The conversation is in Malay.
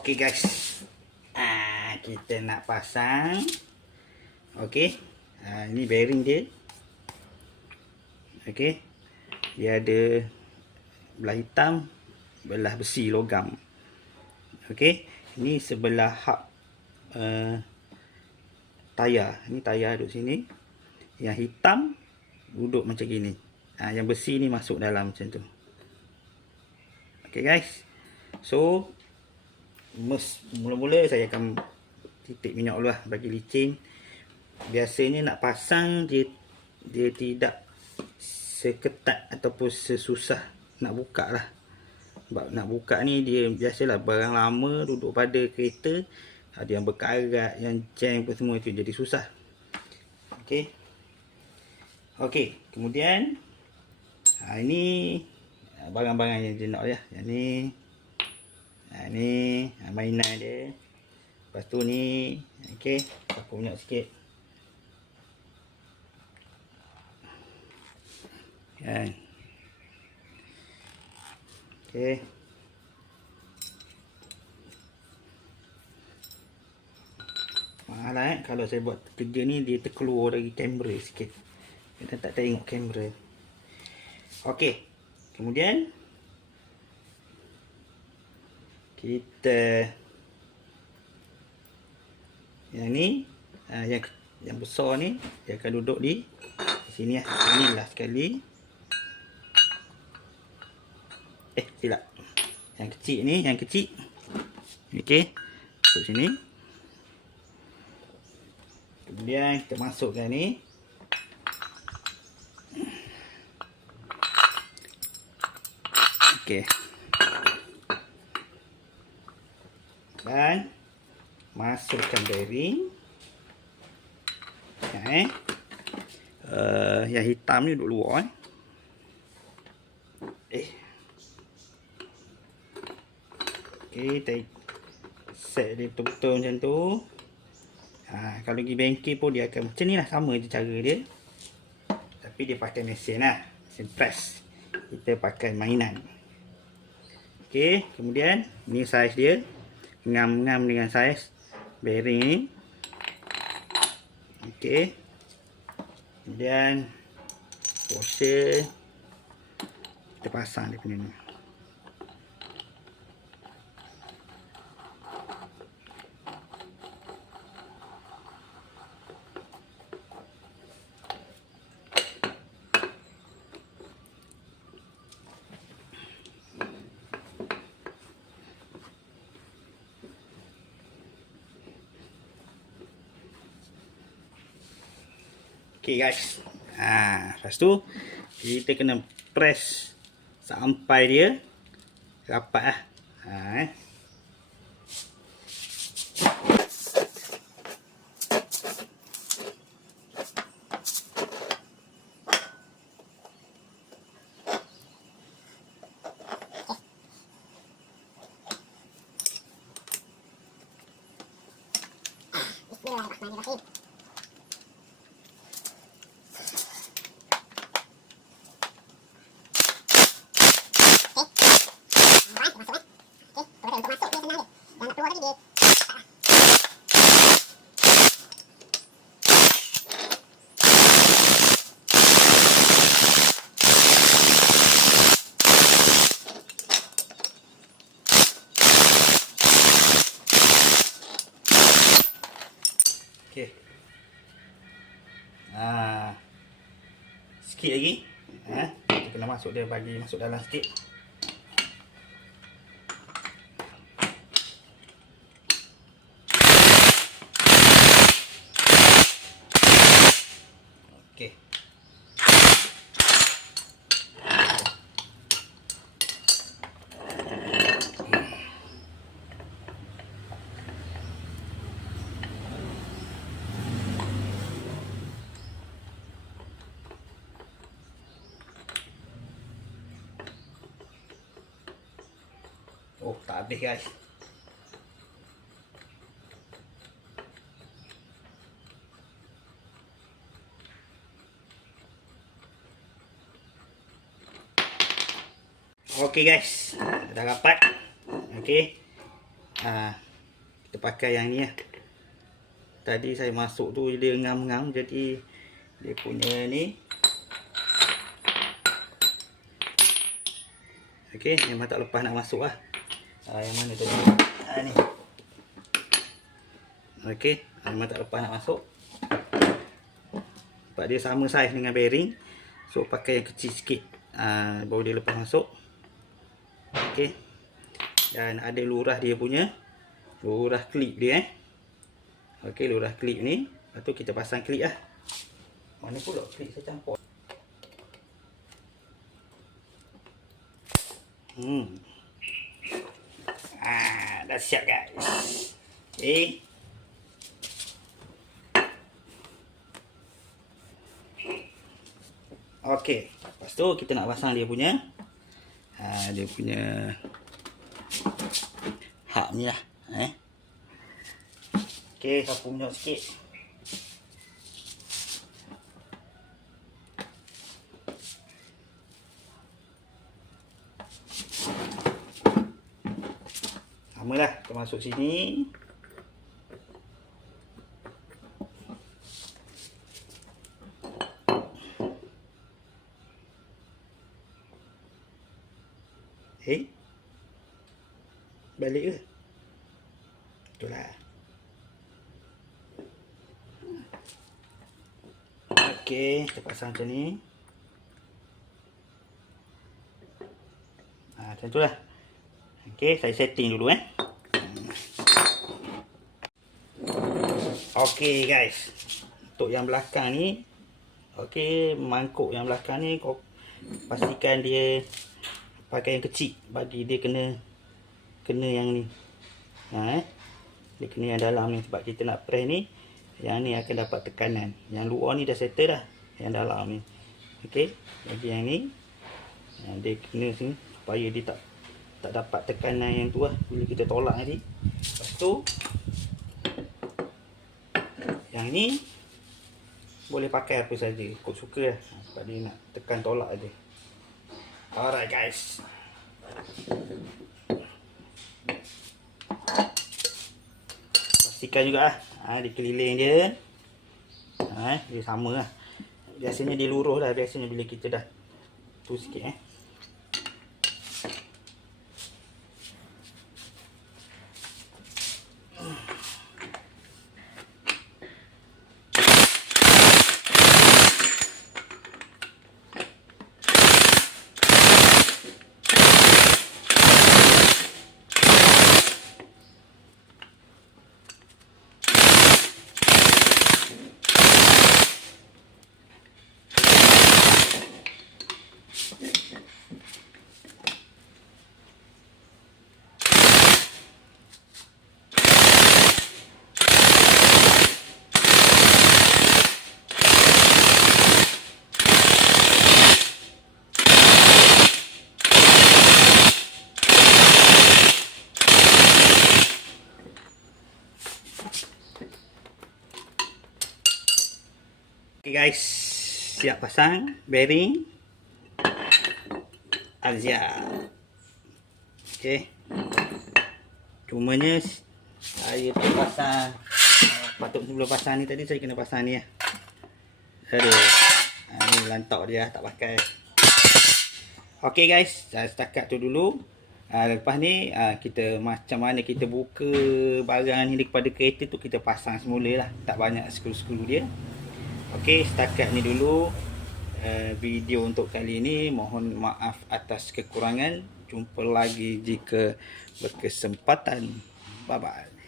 Okey guys, kita nak pasang. Okey, ini bearing dia. Okey, dia ada belah hitam, belah besi logam. Okey, ini sebelah hub tayar. Ini tayar duduk sini. Yang hitam duduk macam gini. Yang besi ni masuk dalam macam tu. Okey guys, so mula-mula saya akan titik minyak dulu lah, bagi licin. Biasanya nak pasang dia tidak seketat ataupun sesusah nak buka lah. Sebab nak buka ni dia biasalah barang lama duduk pada kereta, ada yang berkarat, yang jam pun semua itu jadi susah. Okey. Okey, kemudian ini barang-barang yang dia nak ya. Yang ni ni mainan dia. Lepas tu ni, okey, aku minyak sikit. Kan. Okey. Mahal kalau saya buat kerja ni dia terkeluar dari kamera sikit. Kita tak tengok kamera. Okey. Kemudian kita yang ni, yang besar ni dia akan duduk di sini lah. Inilah sekali. Silap. Yang kecil ni, yang kecil. Okey. Duduk sini. Kemudian kita masukkan ni. Okey. Dan masukkan bearing. Yang hitam ni duduk luar. Okey, kita set dia betul-betul macam tu. Kalau pergi bengkel pun dia akan macam ni lah, sama je cara dia. Tapi dia pakai mesin lah, mesin press. Kita pakai mainan. Okey, kemudian ni saiz dia. Ngam-ngam dengan saiz bearing ni. Okey. Kemudian washer kita pasang dia punya ni. Okey guys. Lepas tu kita kena press sampai dia rapat lah. Bismillahirrahmanirrahim. Okey. Sikit lagi. Kita kena masuk dia, bagi masuk dalam sikit. Okey. Oh, tak habis guys. Okey guys, dah rapat. Okey. kita pakai yang ni lah. Tadi saya masuk tu dia ngam-ngam, jadi dia punya ni okey, memang tak lepas nak masuk lah. Yang mana tadi? Ni. Okey, memang tak lepas nak masuk. Sebab dia sama saiz dengan bearing. So pakai yang kecil sikit. Baru dia lepas masuk. Okey. Dan ada lurah dia punya. Lurah klip dia Okey, lurah klip ni. Lepas tu kita pasang klip lah. Mana pula klip saya campur. Dah siap guys. Okey, lepas tu kita nak pasang dia punya hak ni lah. Okey, sapu minyak sikit. Samalah, kita masuk sini. Balik ke? Betul lah. Okey, kita pasang macam ni. Macam tu lah. Okey, saya setting dulu Okey guys, untuk yang belakang ni, okey, mangkuk yang belakang ni kau pastikan dia pakai yang kecil, bagi dia kena yang ni. Dia kena yang dalam ni, sebab kita nak press ni, yang ni akan dapat tekanan. Yang luar ni dah settle dah, yang dalam ni. Okey, bagi yang ni, dia kena sini supaya dia tak dapat tekanan yang tu lah bila kita tolak tadi. Lepas tu yang ni boleh pakai apa saja, ikut suka lah, sebab dia nak tekan tolak aja. Alright guys, pastikan juga di keliling dia dia sama lah. Biasanya dia luruh dah, biasanya bila kita dah tu sikit Okay guys, siap pasang bearing Alzia. Okay, cumanya saya terpasang, patut sebelum pasang ni tadi saya kena pasang ni Aduh, ni lantak dia tak pakai. Okay guys, setakat tu dulu. Lepas ni kita macam mana kita buka barang ni daripada kereta tu, kita pasang semula lah, tak banyak skru-skru dia. Okey, setakat ni dulu video untuk kali ini. Mohon maaf atas kekurangan. Jumpa lagi jika berkesempatan. Bye bye.